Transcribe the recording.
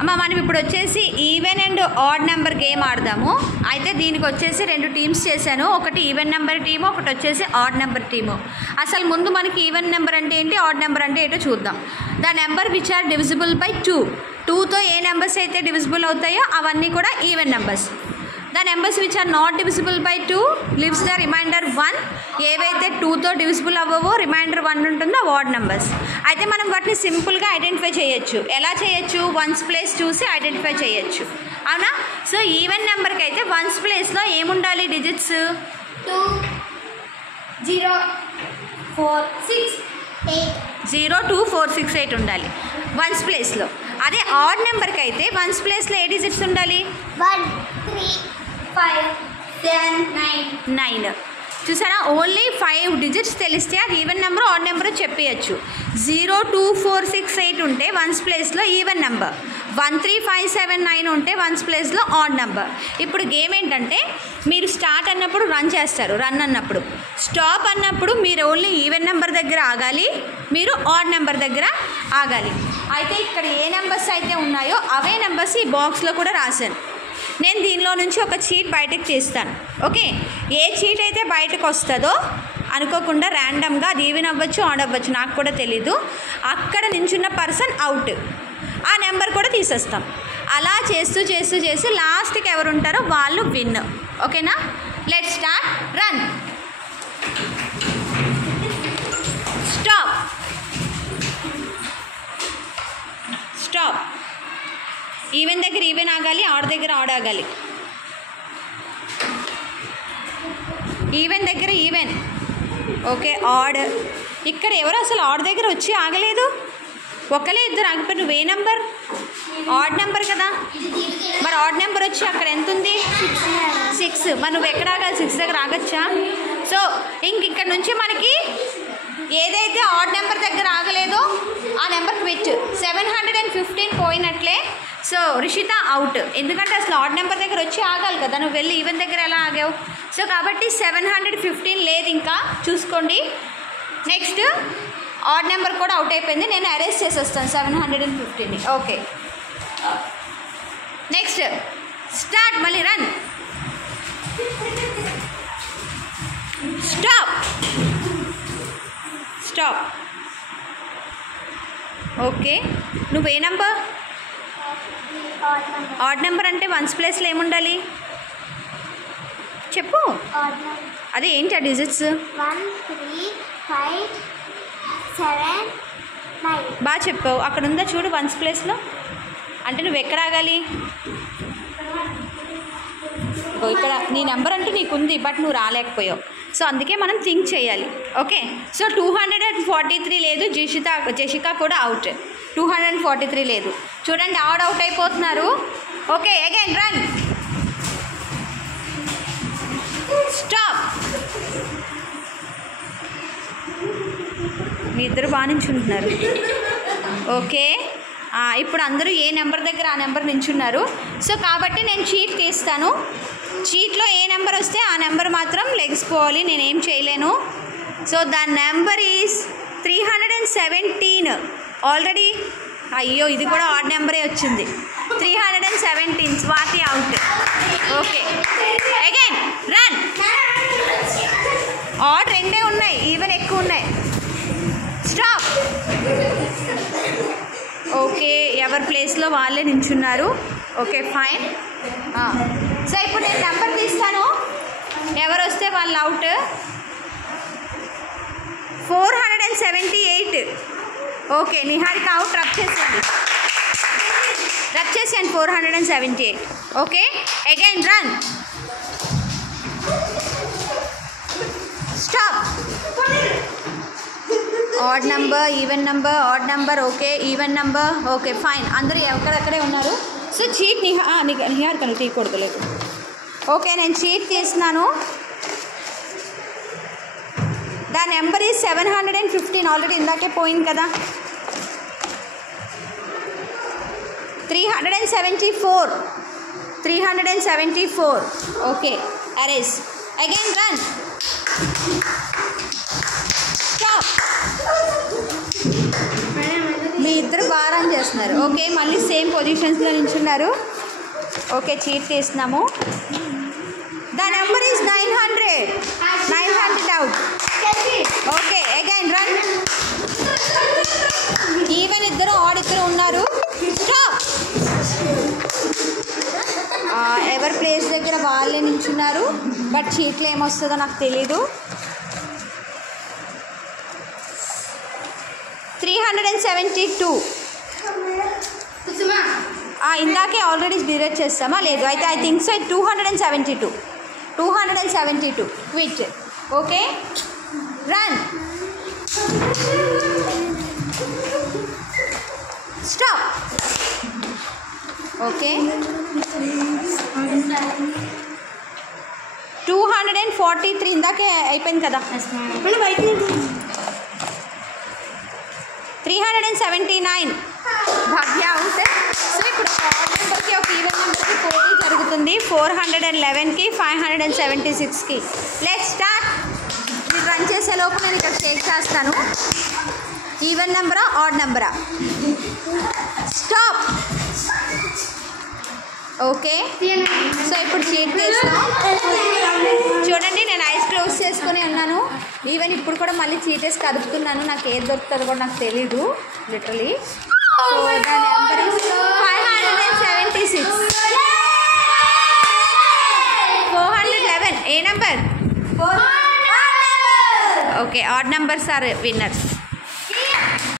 అమ్మ మనం ఇప్పుడు వచ్చేసి even and odd number game ఆడదాము. అయితే దీనికి వచ్చేసి 2 టీమ్స్ చేశాను. ఒకటి ఈవెన్ నెంబర్ టీము, ఒకటి వచ్చేసి ఆడ్ నెంబర్ టీము. అసలు ముందు మనకి ఈవెన్ నెంబర్ అంటే ఏంటి, ఆడ్ నెంబర్ అంటే ఏంటో చూద్దాం. The number which are divisible by 2. 2తో ఏ నెంబర్స్ అయితే డివిజిబుల్ అవుతాయో అవన్నీ కూడా even numbers. The numbers which are not divisible by 2 leaves the remainder 1. ఏవైతే 2తో డివిజిబుల్ అవ్వవో రిమైండర్ 1 ఉంటుందో ఆడ్ నెంబర్స్. అయితే మనం వాటిని సింపుల్గా ఐడెంటిఫై చేయొచ్చు. ఎలా చేయొచ్చు, వన్స్ ప్లేస్ చూసి ఐడెంటిఫై చేయొచ్చు, అవునా? సో ఈవెన్ నెంబర్కి అయితే వన్స్ ప్లేస్లో ఏముండాలి, డిజిట్స్ 2 0 4 6 8 0 2 4 6 8 ఉండాలి వన్స్ ప్లేస్లో. అదే ఆడ్ నెంబర్కి అయితే వన్స్ ప్లేస్లో ఏ డిజిట్స్ ఉండాలి, 1 3 5 7 9 9. చూసారా, ఓన్లీ 5 డిజిట్స్ తెలిస్తే అది ఈవెన్ నెంబర్ ఆడ్ నెంబర్ చెప్పేయచ్చు. 0 2 4 6 8 ఉంటే వన్స్ ప్లేస్లో ఈవెన్ నెంబర్, 1 3 5 7 9 ఉంటే వన్స్ ప్లేస్లో ఆడ్ నెంబర్. ఇప్పుడు గేమ్ ఏంటంటే మీరు స్టార్ట్ అన్నప్పుడు రన్ చేస్తారు, రన్ అన్నప్పుడు. స్టాప్ అన్నప్పుడు మీరు ఓన్లీ ఈవెన్ నెంబర్ దగ్గర ఆగాలి, మీరు ఆడ్ నెంబర్ దగ్గర ఆగాలి. అయితే ఇక్కడ ఏ నెంబర్స్ అయితే ఉన్నాయో అవే నెంబర్స్ ఈ బాక్స్లో కూడా రాశాను. నేను దీనిలో నుంచి ఒక చీట్ బయటకు తీస్తాను. ఓకే, ఏ చీట్ అయితే బయటకు వస్తుందో అనుకోకుండా ర్యాండమ్గా అది ఈవెన్ అవ్వచ్చు, ఆడ్ అవ్వచ్చు, నాకు కూడా తెలీదు. అక్కడ నించున్న పర్సన్ అవుట్, ఆ నెంబర్ కూడా తీసేస్తాం. అలా చేస్తూ చేస్తూ చేస్తూ లాస్ట్కి ఎవరు ఉంటారో వాళ్ళు విన్. ఓకేనా, let's start. Run. Stop. Stop. Even దగ్గర ఈవెన్ ఆగాలి, ఆడ్ దగ్గర ఆడ్ ఆగాలి. ఈవెన్ దగ్గర ఈవెన్, ఓకే, ఆడ్. ఇక్కడ ఎవరు అసలు ఆడ్ దగ్గర వచ్చి ఆగలేదు, ఒకలే ఇద్దరు ఆగిపోయి. నువ్వు ఏ నెంబర్, ఆడ్ నెంబర్ కదా, మరి ఆడ్ నెంబర్ వచ్చి అక్కడ ఎంత ఉంది, 6. మరి నువ్వు ఎక్కడ ఆగాలి, 6 దగ్గర ఆగచ్చా? సో ఇక్కడ నుంచి మనకి ఏదైతే ఆడ్ నెంబర్ దగ్గర ఆగలేదో ఆ నెంబర్ క్విట్. 715 పోయినట్లే. సో రిషిత అవుట్, ఎందుకంటే అసలు ఆడ్ నెంబర్ దగ్గర వచ్చి ఆగాలి కదా, నువ్వు వెళ్ళి ఈవెన్ దగ్గర ఎలా ఆగావు? సో కాబట్టి 715 లేదు, ఇంకా చూసుకోండి. నెక్స్ట్ ఆడ్ నెంబర్ కూడా అవుట్ అయిపోయింది, నేను అరేంజ్ చేసేస్తాను 715ని. Okay, next start. మళ్ళీ రన్. స్టాప్. స్టాప్. ఓకే, నువ్వే నెంబర్, ఆడ్ నెంబర్ అంటే వన్స్ ప్లేస్లో ఏముండాలి చెప్పు, అదే ఏంటి ఆ డిజిట్స్? 1 3 5 7 9. బాగా చెప్పావు. అక్కడ ఉందా చూడు వన్స్ ప్లేస్లో, అంటే నువ్వు ఎక్కడ ఆగాలి? ఇక్కడ నీ నెంబర్ అంటే నీకుంది, బట్ నువ్వు రాలేకపోయావు. సో అందుకే మనం థింక్ చేయాలి. ఓకే, సో 243 లేదు, జెసికా కూడా అవుట్. 243 లేదు. చూడండి, ఆడ్ అవుట్ అయిపోతున్నారు. Okay, again run. స్టాప్. మీ ఇద్దరు బాగా నించుంటున్నారు. ఓకే, ఇప్పుడు అందరూ ఏ నెంబర్ దగ్గర ఆ నెంబర్ నించున్నారు. సో కాబట్టి నేను చీట్ తీస్తాను. చీట్లో ఏ నెంబర్ వస్తే ఆ నెంబర్ మాత్రం లెగిసిపోవాలి, నేనేం చేయలేను. So the number is 317. Already అయ్యో ఇది కూడా ఆడ్ నెంబరే వచ్చింది. 317. Swathi out. Okay, again run. Odd 2 ఉన్నాయి, ఈవెన్ ఎక్కువ ఉన్నాయి. స్టాప్. ఓకే, ఎవరి ప్లేస్లో వాళ్ళే నించున్నారు. Okay, fine. సో ఇప్పుడు నేను నెంబర్ తీస్తాను, ఎవరు వస్తే వాళ్ళు out. 478. Okay, Niharika out. Rub చేసేయండి, 478. Okay, again run. Stop. Odd number, even number, odd number, okay, even number. Okay, fine. అందరూ ఎక్కడెక్కడే ఉన్నారు. సో చీట్ నిహారిక నువ్వు తీయకూడదు, లేదు. ఓకే, నేను చీట్ తీస్తున్నాను. The number is 715. ఆల్రెడీ ఇందాకే పోయింది కదా. 374. ఓకే, అరేస్. Again run. స్టాప్. మీ ఇద్దరు బాగా రన్ చేస్తున్నారు. ఓకే, మళ్ళీ సేమ్ పొజిషన్స్లో నించున్నారు. ఓకే, చీట్ తీస్తున్నాము. The number is 900 out. Okay, again run. Even ఇద్దరు ఆడ్ ఇద్దరు ఉన్నారు. స్టాప్. ఎవరి ప్లేస్ దగ్గర వాళ్ళే నించున్నారు. బట్ చీట్లో ఏమొస్తుందో నాకు తెలీదు. 372. ఇందాకే ఆల్రెడీ డిరైట్ చేస్తామా? లేదు. అయితే I think so 272 quit. Okay, run. Stop. Okay, 243 ఇందాకే అయిపోయింది కదా. 379 భాగ్య అవుతే. సో ఇప్పుడు ఆడ్ నెంబర్కి ఒక ఈవెన్ నెంబర్కి పోటీ జరుగుతుంది. 411కి 576కి. Let's start. మీరు రన్ చేసే లోపు నేను ఇక్కడ షేక్ చేస్తాను. ఈవెన్ నెంబరా ఆడ్ నెంబరా? స్టాప్. ఓకే, సో ఇప్పుడు చీట్ చేస్తాం. చూడండి, నేను ఐస్ క్లోజ్ చేసుకుని ఉన్నాను. ఈవెన్ ఇప్పుడు కూడా మళ్ళీ చీటేసి కదుపుతున్నాను. నాకు ఏది దొరుకుతుందో కూడా నాకు తెలీదు literally. So the number is 576. 411. ఏ number? Okay, odd numbers are winners.